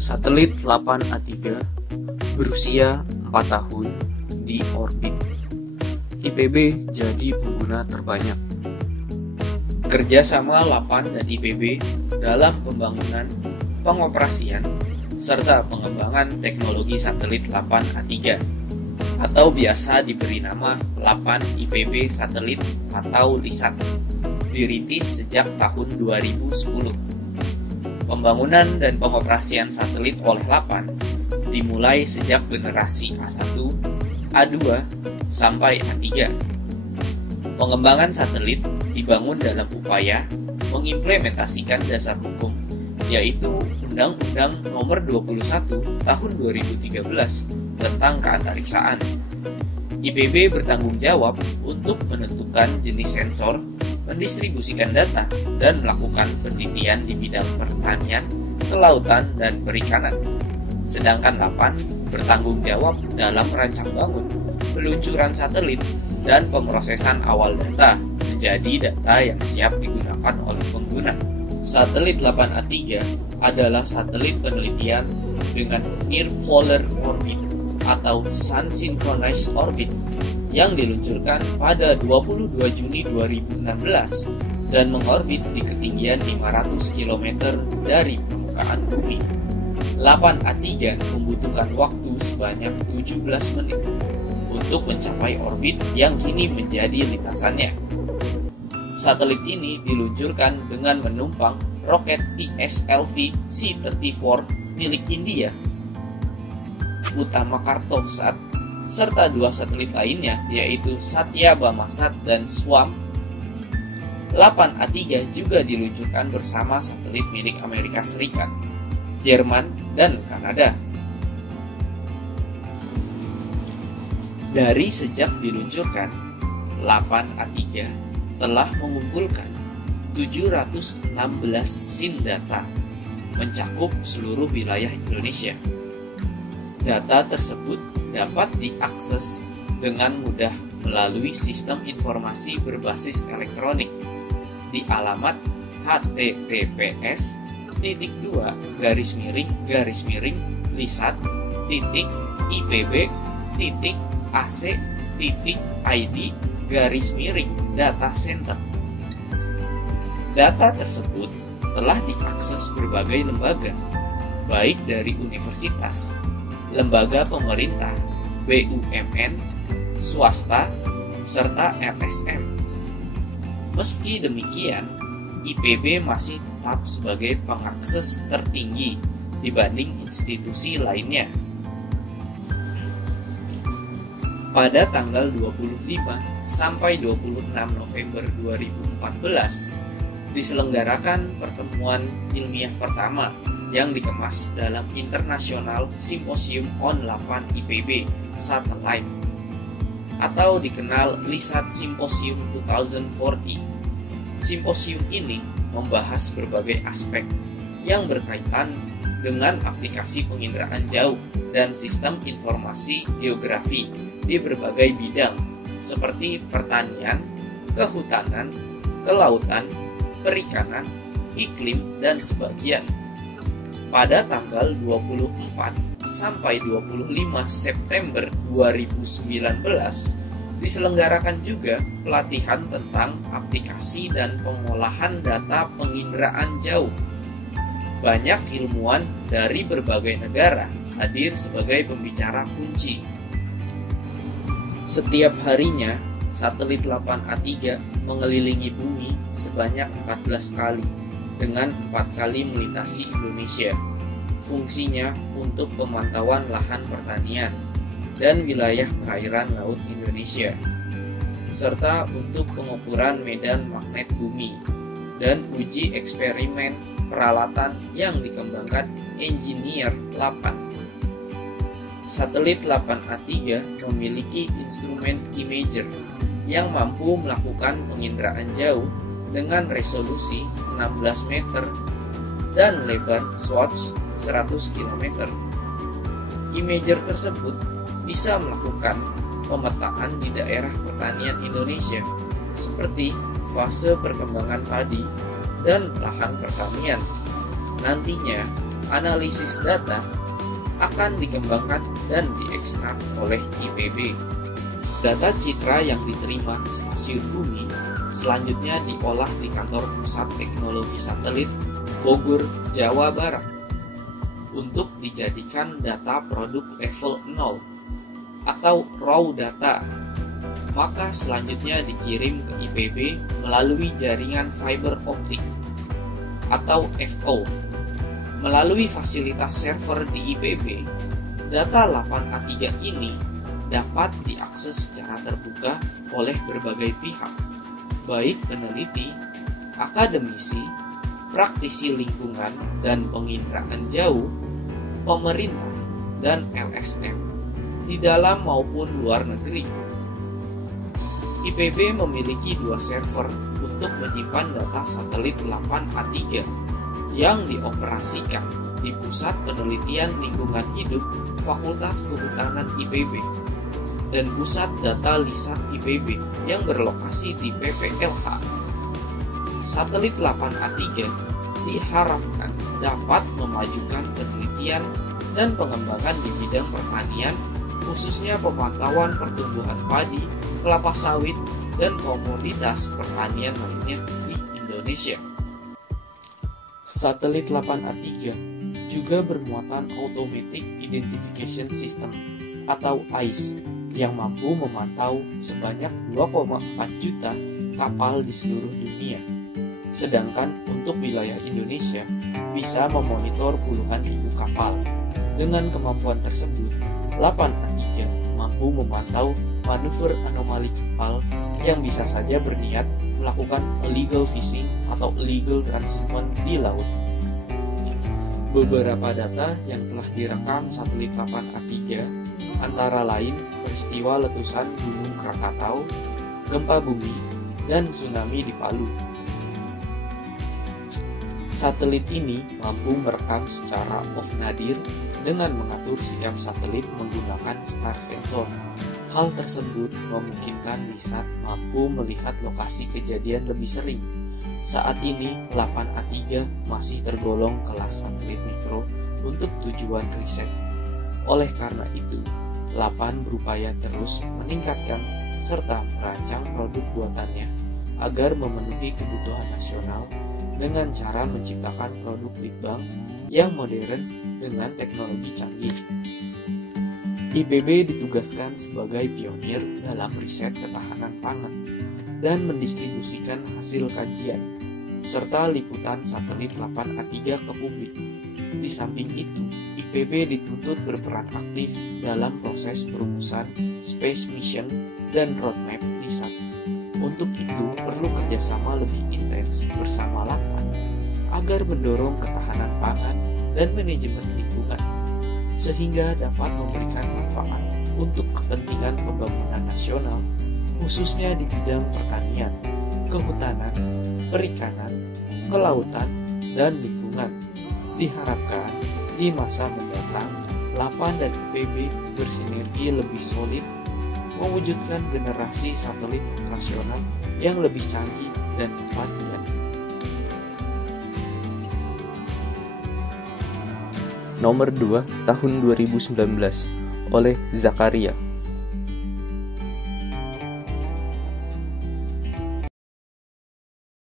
Satelit 8A3 berusia 4 tahun di orbit. IPB jadi pengguna terbanyak. Kerjasama LAPAN dan IPB dalam pembangunan, pengoperasian, serta pengembangan teknologi satelit 8A3 atau biasa diberi nama LAPAN IPB Satelit atau LISAT, dirintis sejak tahun 2010. Pembangunan dan pengoperasian satelit oleh LAPAN dimulai sejak generasi A1, A2, sampai A3. Pengembangan satelit dibangun dalam upaya mengimplementasikan dasar hukum, yaitu Undang-Undang Nomor 21 Tahun 2013 tentang keantariksaan. IPB bertanggung jawab untuk menentukan jenis sensor, mendistribusikan data, dan melakukan penelitian di bidang pertanian, kelautan, dan perikanan. Sedangkan LAPAN bertanggung jawab dalam merancang bangun, peluncuran satelit, dan pemrosesan awal data menjadi data yang siap digunakan oleh pengguna. Satelit 8A3 adalah satelit penelitian dengan Near Polar Orbit atau Sun Synchronized Orbit yang diluncurkan pada 22 Juni 2016 dan mengorbit di ketinggian 500 km dari permukaan bumi. 8A3 membutuhkan waktu sebanyak 17 menit untuk mencapai orbit yang kini menjadi lintasannya. Satelit ini diluncurkan dengan menumpang roket PSLV C-34 milik India, Utama Kartosat, serta dua satelit lainnya yaitu Satya Bhamasat dan SWAM. 8A3 juga diluncurkan bersama satelit milik Amerika Serikat, Jerman, dan Kanada. Dari sejak diluncurkan, 8A3 telah mengumpulkan 716 scene data mencakup seluruh wilayah Indonesia. Data tersebut dapat diakses dengan mudah melalui sistem informasi berbasis elektronik di alamat https://lisat.ipb-ac.id/data center. Data tersebut telah diakses berbagai lembaga, baik dari universitas, lembaga pemerintah, BUMN, swasta, serta LSM. Meski demikian, IPB masih tetap sebagai pengakses tertinggi dibanding institusi lainnya. Pada tanggal 25 sampai 26 November 2014, diselenggarakan pertemuan ilmiah pertama yang dikemas dalam International Symposium on 8 IPB Satellite atau dikenal LISAT Symposium 2040. Simposium ini membahas berbagai aspek yang berkaitan dengan aplikasi penginderaan jauh dan sistem informasi geografi di berbagai bidang seperti pertanian, kehutanan, kelautan, perikanan, iklim, dan sebagian. Pada tanggal 24 sampai 25 September 2019 diselenggarakan juga pelatihan tentang aplikasi dan pengolahan data penginderaan jauh. Banyak ilmuwan dari berbagai negara hadir sebagai pembicara kunci. Setiap harinya, satelit 8A3 mengelilingi bumi sebanyak 14 kali dengan 4 kali melintasi Indonesia. Fungsinya untuk pemantauan lahan pertanian dan wilayah perairan laut Indonesia, serta untuk pengukuran medan magnet bumi dan uji eksperimen peralatan yang dikembangkan engineer LAPAN. Satelit 8A3 memiliki instrumen imager yang mampu melakukan penginderaan jauh dengan resolusi 16 meter dan lebar swatch 100 km. Imager tersebut bisa melakukan pemetaan di daerah pertanian Indonesia seperti fase perkembangan padi dan lahan pertanian. Nantinya analisis data akan dikembangkan dan diekstrak oleh IPB. Data citra yang diterima stasiun bumi selanjutnya diolah di kantor Pusat Teknologi Satelit Bogor, Jawa Barat untuk dijadikan data produk level 0 atau raw data. Maka selanjutnya dikirim ke IPB melalui jaringan fiber optik atau FO. Melalui fasilitas server di IPB, data 8A3 ini dapat diakses secara terbuka oleh berbagai pihak, baik peneliti, akademisi, praktisi lingkungan dan penginderaan jauh, pemerintah, dan LSM di dalam maupun luar negeri. IPB memiliki 2 server untuk menyimpan data satelit 8A3 yang dioperasikan di Pusat Penelitian Lingkungan Hidup Fakultas Kehutanan IPB dan Pusat Data Lisan IPB yang berlokasi di PPLH. Satelit 8A3 diharapkan dapat memajukan penelitian dan pengembangan di bidang pertanian, khususnya pemantauan pertumbuhan padi, kelapa sawit, dan komoditas pertanian lainnya di Indonesia. Satelit 8A3 juga bermuatan Automatic Identification System atau AIS yang mampu memantau sebanyak 2,4 juta kapal di seluruh dunia. Sedangkan untuk wilayah Indonesia bisa memonitor puluhan ribu kapal. Dengan kemampuan tersebut, 8A3 mampu memantau manuver anomali kapal yang bisa saja berniat melakukan illegal fishing atau illegal transshipment di laut. Beberapa data yang telah direkam satelit 8A3 antara lain peristiwa letusan Gunung Krakatau, gempa bumi, dan tsunami di Palu. Satelit ini mampu merekam secara off-nadir dengan mengatur sikap satelit menggunakan star sensor. Hal tersebut memungkinkan LISAT mampu melihat lokasi kejadian lebih sering. Saat ini, 8A3 masih tergolong kelas satelit mikro untuk tujuan riset. Oleh karena itu, 8 berupaya terus meningkatkan serta merancang produk buatannya agar memenuhi kebutuhan nasional dengan cara menciptakan produk litbang yang modern dengan teknologi canggih. IPB ditugaskan sebagai pionir dalam riset ketahanan pangan dan mendistribusikan hasil kajian serta liputan satelit 8A3 ke publik. Di samping itu, IPB dituntut berperan aktif dalam proses perumusan space mission dan roadmap LISAT. Untuk itu, perlu kerjasama lebih intens bersama 8 agar mendorong ketahanan pangan dan manajemen lingkungan, sehingga dapat memberikan manfaat untuk kepentingan pembangunan nasional, khususnya di bidang pertanian, kehutanan, perikanan, kelautan, dan lingkungan. Diharapkan di masa mendatang, 8 dan IPB bersinergi lebih solid, mewujudkan generasi satelit operasional yang lebih canggih dan tepat diakini. Nomor 2 tahun 2019 oleh Zakaria.